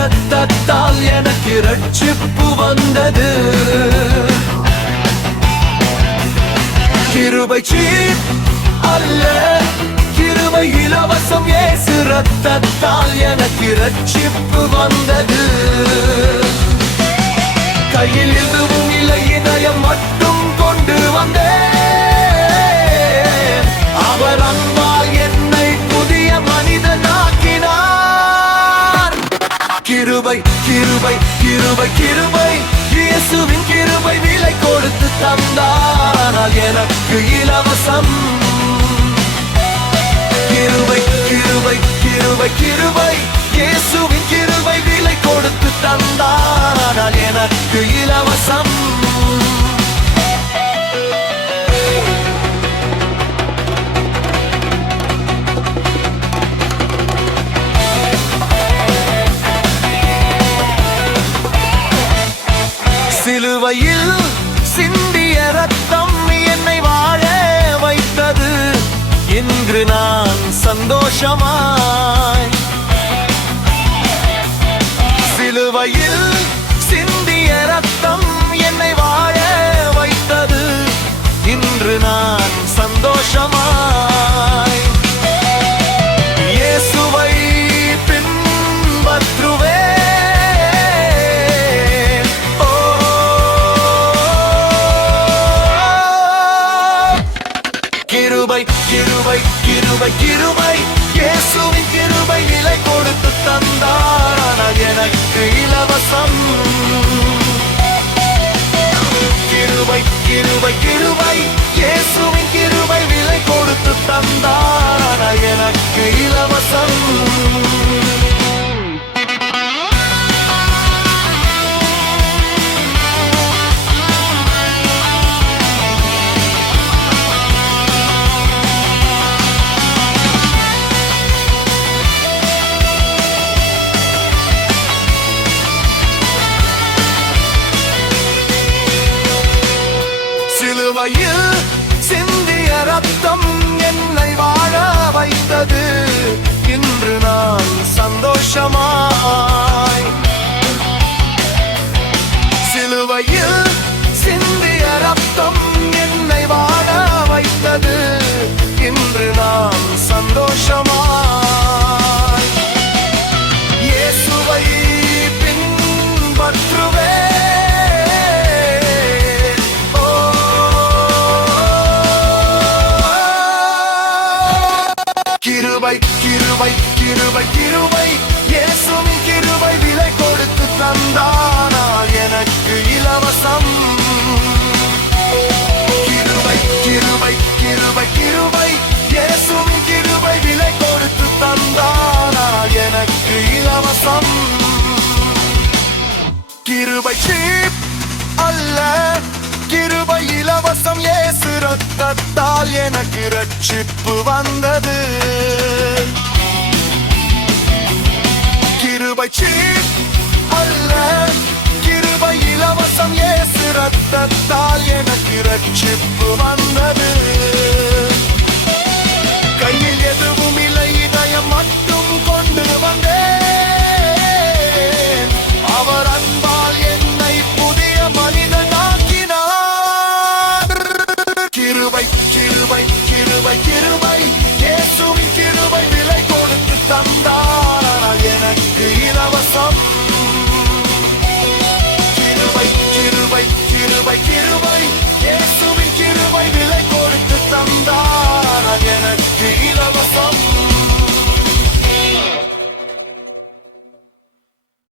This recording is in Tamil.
இரத்தத்தால் எனக்கு ரட்சிப்பு வந்தது. கிருபை சீப் அல்ல, கிருபை இலவசம். இயேசு இரத்தத்தால் எனக்கு ரட்சிப்பு வந்தது. கையில் எதுவும் இல்லை, இதயம் மட்டும் கொண்டு வந்தேன். அவர் அன்பால் என்னை புதிய மனிதனாக்கினார். கிருபை கிருபை கிருபை கிருபை, இயேசுவின் கிருபை விலை கொடுத்து தந்தார் எனக்கு இலவசம். கிருபை கிருபை கிருபை கிருபை, இயேசுவின் கிருபை விலை கொடுத்து தந்தார் எனக்கு இலவசம். சிலுவையில் சிந்திய ரத்தம் என்னை வாழ வைத்தது. இன்று நான் சந்தோஷமாய், சிலுவையில் சிந்திய ரத்தம் என்னை வாழ வைத்தது. இன்று நான் சந்தோஷமாய் இயேசுவை பின்பற்றுவேன். ஓ, கிருபை கிருபை கிருபை கிருபை, இயேசுவின் கிருபை விலை கொடுத்து தந்தார் எனக்கு இலவசம். கிருபை கிருபை கிருபை, இயேசுவின் கிருபை விலை கொடுத்து தந்தார் எனக்கு இலவசம். சிலுவையில் சிந்திய ரத்தம் என்னை வாழ வைத்தது. இன்று நான் சந்தோஷமாய், சிலுவையில் சிந்திய ரத்தம் என்னை வாழ வைத்தது. இன்று நான் சந்தோஷமாய் இயேசுவை பின்பற்றுவேன். கிருபை கிருபை கிருபை கிருபை, இயேசுவின் கிருபை விலை கொடுத்து தந்தார் எனக்கு இலவசம். கிருபை கிருபை கிருபை கிருபை, இயேசுவின் கிருபை விலை கொடுத்து தந்தார் எனக்கு இலவசம். கிருபை சீப் அல்ல, கிருபை இலவசம். இயேசு இரத்தத்தால் எனக்கு ரட்சிப்பு வந்தது. கிருபை சீப் அல்ல, கிருபை இலவசம். இயேசு இரத்தத்தால் எனக்கு ரட்சிப்பு வந்தது. கையில் எதுவும் இல்லை, இதயம் மட்டும் கொண்டு வந்தேன்.